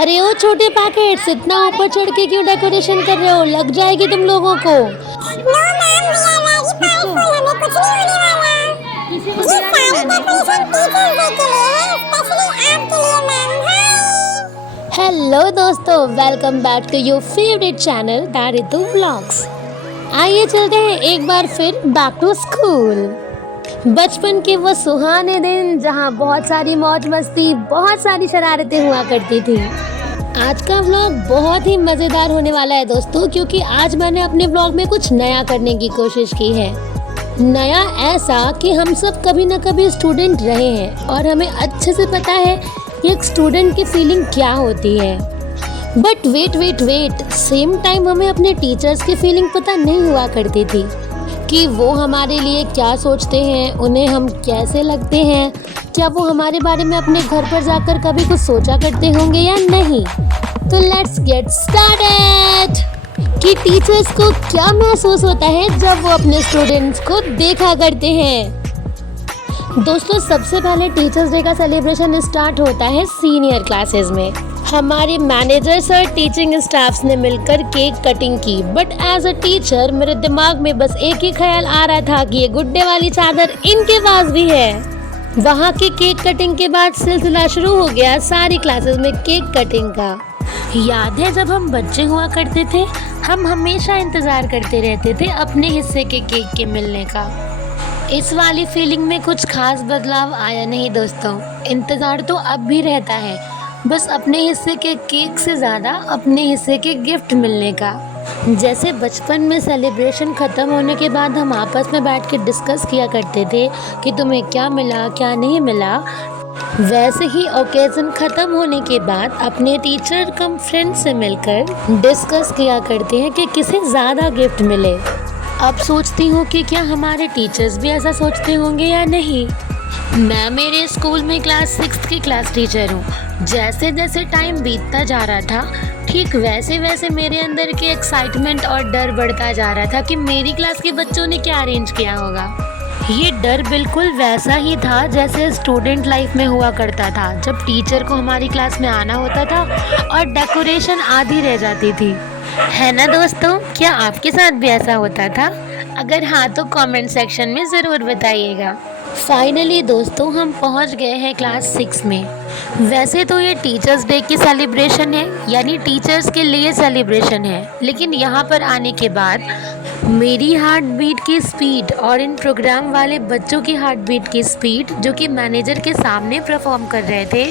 अरे ओ छोटे पैकेट्स, इतना ऊपर चढ़ के क्यों डेकोरेशन कर रहे हो? लग जाएगी तुम लोगों को। No ma'am, we are very powerful, हमें कुछ नहीं होने वाला। ये सारी डेकोरेशन टीचर्स डे के लिए है, स्पेशली आपके लिए मैम। हाय। हेलो दोस्तों, welcome back to your favourite channel दारितु व्लॉग्स। आइए चलते हैं एक बार फिर बैक टू स्कूल। बचपन के वो सुहाने दिन जहाँ बहुत सारी मौज मस्ती, बहुत सारी शरारतें हुआ करती थी। आज का व्लॉग बहुत ही मज़ेदार होने वाला है दोस्तों, क्योंकि आज मैंने अपने व्लॉग में कुछ नया करने की कोशिश की है। नया ऐसा कि हम सब कभी न कभी स्टूडेंट रहे हैं और हमें अच्छे से पता है कि एक स्टूडेंट की फीलिंग क्या होती है। बट वेट, सेम टाइम हमें अपने टीचर्स की फीलिंग पता नहीं हुआ करती थी कि वो हमारे लिए क्या सोचते हैं, उन्हें हम कैसे लगते हैं, क्या वो हमारे बारे में अपने घर पर जाकर कभी कुछ सोचा करते होंगे या नहीं। तो लेट्स गेट स्टार्टेड कि टीचर्स को क्या महसूस होता है जब वो अपने स्टूडेंट्स को देखा करते हैं। दोस्तों, सबसे पहले टीचर्स डे का सेलिब्रेशन स्टार्ट होता है सीनियर क्लासेस में। हमारे मैनेजर्स और टीचिंग स्टाफ्स ने मिलकर केक कटिंग की, बट एज अ टीचर मेरे दिमाग में बस एक ही ख्याल आ रहा था कि ये गुड्डे वाली चादर इनके पास भी है। वहाँ की केक कटिंग के बाद सिलसिला शुरू हो गया सारी क्लासेस में केक कटिंग का। याद है जब हम बच्चे हुआ करते थे, हम हमेशा इंतज़ार करते रहते थे अपने हिस्से के केक के मिलने का। इस वाली फीलिंग में कुछ खास बदलाव आया नहीं दोस्तों। इंतज़ार तो अब भी रहता है, बस अपने हिस्से के केक से ज़्यादा अपने हिस्से के गिफ्ट मिलने का। जैसे बचपन में सेलिब्रेशन ख़त्म होने के बाद हम आपस में बैठ के डिस्कस किया करते थे कि तुम्हें क्या मिला क्या नहीं मिला, वैसे ही ओकेज़न ख़त्म होने के बाद अपने टीचर कम फ्रेंड से मिलकर डिस्कस किया करते हैं कि किसे ज़्यादा गिफ्ट मिले। अब सोचती हूँ कि क्या हमारे टीचर्स भी ऐसा सोचते होंगे या नहीं। मैं मेरे स्कूल में क्लास 6 की क्लास टीचर हूँ। जैसे जैसे टाइम बीतता जा रहा था, ठीक वैसे वैसे मेरे अंदर के एक्साइटमेंट और डर बढ़ता जा रहा था कि मेरी क्लास के बच्चों ने क्या अरेंज किया होगा। ये डर बिल्कुल वैसा ही था जैसे स्टूडेंट लाइफ में हुआ करता था, जब टीचर को हमारी क्लास में आना होता था और डेकोरेशन आधी रह जाती थी। है ना दोस्तों, क्या आपके साथ भी ऐसा होता था? अगर हाँ तो कमेंट सेक्शन में ज़रूर बताइएगा। फाइनली दोस्तों, हम पहुंच गए हैं क्लास 6 में। वैसे तो ये टीचर्स डे की सेलिब्रेशन है, यानी टीचर्स के लिए सेलिब्रेशन है, लेकिन यहाँ पर आने के बाद मेरी हार्ट बीट की स्पीड और इन प्रोग्राम वाले बच्चों की हार्ट बीट की स्पीड, जो कि मैनेजर के सामने परफॉर्म कर रहे थे,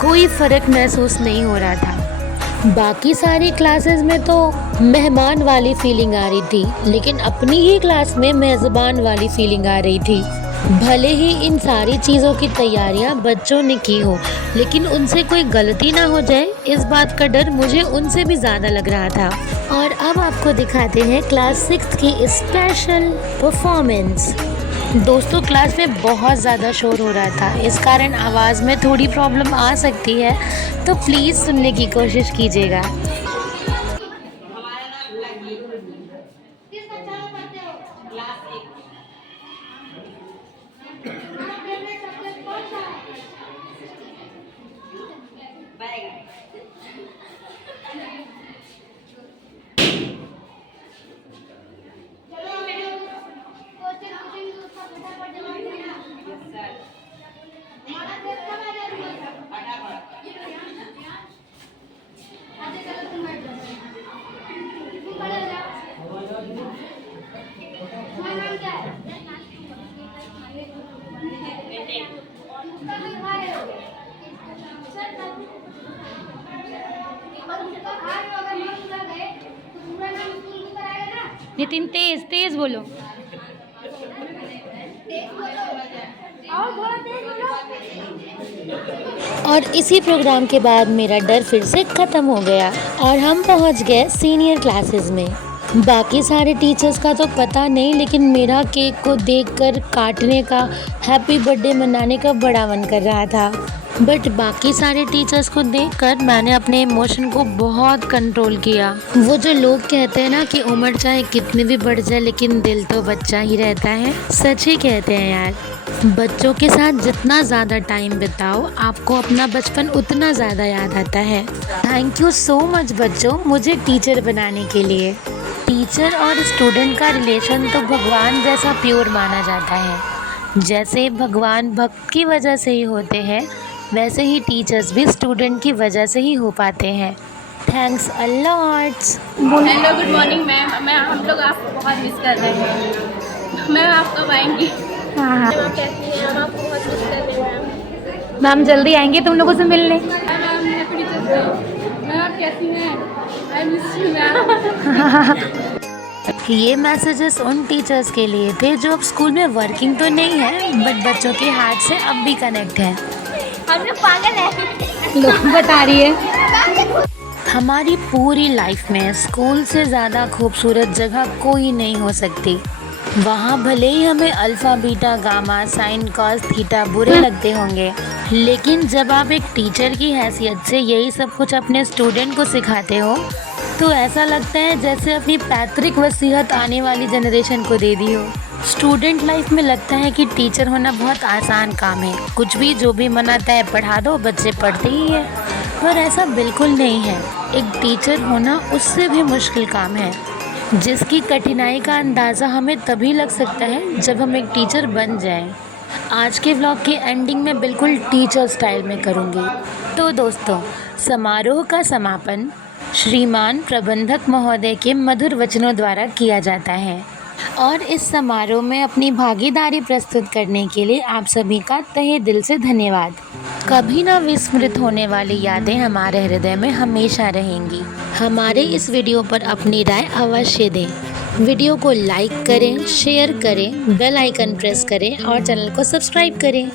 कोई फ़र्क महसूस नहीं हो रहा था। बाकी सारी क्लासेस में तो मेहमान वाली फीलिंग आ रही थी, लेकिन अपनी ही क्लास में मेज़बान वाली फीलिंग आ रही थी। भले ही इन सारी चीज़ों की तैयारियां बच्चों ने की हो, लेकिन उनसे कोई गलती ना हो जाए, इस बात का डर मुझे उनसे भी ज़्यादा लग रहा था। और अब आपको दिखाते हैं क्लास 6 की स्पेशल परफॉर्मेंस। दोस्तों, क्लास में बहुत ज़्यादा शोर हो रहा था, इस कारण आवाज़ में थोड़ी प्रॉब्लम आ सकती है, तो प्लीज़ सुनने की कोशिश कीजिएगा। नितिन, तेज तेज बोलो। और इसी प्रोग्राम के बाद मेरा डर फिर से ख़त्म हो गया और हम पहुंच गए सीनियर क्लासेस में। बाकी सारे टीचर्स का तो पता नहीं, लेकिन मेरा केक को देखकर काटने का, हैप्पी बर्थडे मनाने का बड़ा मन कर रहा था। बट बाकी सारे टीचर्स को देखकर मैंने अपने इमोशन को बहुत कंट्रोल किया। वो जो लोग कहते हैं ना कि उम्र चाहे कितनी भी बढ़ जाए लेकिन दिल तो बच्चा ही रहता है, सच ही कहते हैं यार। बच्चों के साथ जितना ज़्यादा टाइम बिताओ आपको अपना बचपन उतना ज़्यादा याद आता है। थैंक यू सो मच बच्चों मुझे टीचर बनाने के लिए। टीचर और स्टूडेंट का रिलेशन तो भगवान जैसा प्योर माना जाता है। जैसे भगवान भक्त की वजह से ही होते हैं वैसे ही टीचर्स भी स्टूडेंट की वजह से ही हो पाते हैं। Thanks a lot. Hello good morning ma'am. हम लोग आपको बहुत मिस कर रहे हैं मैम। आप कब आएंगी? हाँ हाँ मैम आप कैसी हैं? हम आपको बहुत मिस कर रहे हैं मैम। मैम जल्दी आएंगे तुम लोगों से मिलने। Ma'am happy teachers day. Ma'am आप कैसी हैं? I miss you ma'am. ये मैसेजेस उन टीचर्स के लिए थे जो अब स्कूल में वर्किंग तो नहीं है बट बच्चों के हार्ट से अब भी कनेक्ट है। हम लोग पागल हैं। लोग बता रही है। हमारी पूरी लाइफ में स्कूल से ज़्यादा खूबसूरत जगह कोई नहीं हो सकती। वहाँ भले ही हमें alpha beta gamma sine cos theta बुरे लगते होंगे लेकिन जब आप एक टीचर की हैसियत से यही सब कुछ अपने स्टूडेंट को सिखाते हो तो ऐसा लगता है जैसे अपनी पैतृक वसीयत आने वाली जनरेशन को दे दी हो। स्टूडेंट लाइफ में लगता है कि टीचर होना बहुत आसान काम है, कुछ भी जो भी मन आता है पढ़ा दो, बच्चे पढ़ते ही है। पर ऐसा बिल्कुल नहीं है। एक टीचर होना उससे भी मुश्किल काम है जिसकी कठिनाई का अंदाज़ा हमें तभी लग सकता है जब हम एक टीचर बन जाएं। आज के व्लॉग की एंडिंग में बिल्कुल टीचर स्टाइल में करूँगी। तो दोस्तों समारोह का समापन श्रीमान प्रबंधक महोदय के मधुर वचनों द्वारा किया जाता है और इस समारोह में अपनी भागीदारी प्रस्तुत करने के लिए आप सभी का तहे दिल से धन्यवाद। कभी ना विस्मृत होने वाली यादें हमारे हृदय में हमेशा रहेंगी। हमारे इस वीडियो पर अपनी राय अवश्य दें। वीडियो को लाइक करें, शेयर करें, बेल आइकन प्रेस करें और चैनल को सब्सक्राइब करें।